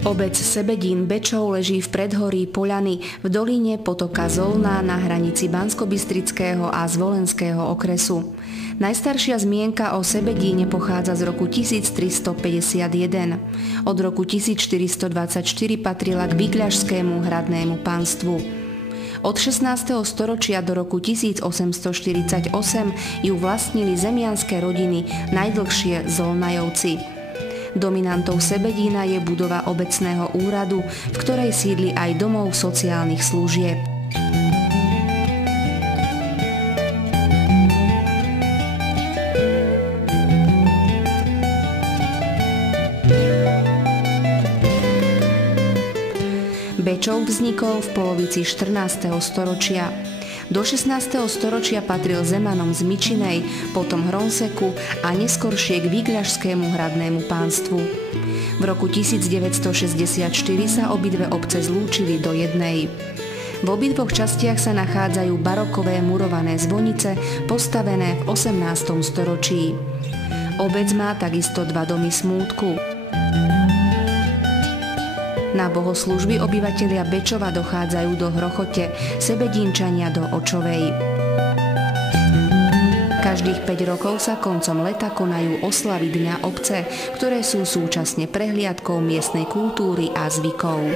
Obec Sebedín Bečov leží v predhorí Poľany v doline potoka Zolná na hranici Banskobystrického a Zvolenského okresu. Najstaršia zmienka o Sebedíne pochádza z roku 1351. Od roku 1424 patrila k Vikľašskému hradnému panstvu. Od 16. storočia do roku 1848 ju vlastnili zemianske rodiny, najdlhšie Zolnajovci. Dominantou Sebedína je budova obecného úradu, v ktorej sídli aj domov sociálnych služieb. Bečov vznikol v polovici 14. storočia. Do 16. storočia patril Zemanom z Mičinej, potom Hronseku a neskoršie k Vikľašskému hradnému pánstvu. V roku 1964 sa obidve obce zlúčili do jednej. V obidvoch častiach sa nachádzajú barokové murované zvonice, postavené v 18. storočí. Obec má takisto dva domy smútku. Na bohoslúžby obyvatelia Bečova dochádzajú do Hrochote, Sebedínčania do Očovej. Každých 5 rokov sa koncom leta konajú oslavy Dňa obce, ktoré sú súčasne prehliadkou miestnej kultúry a zvykov.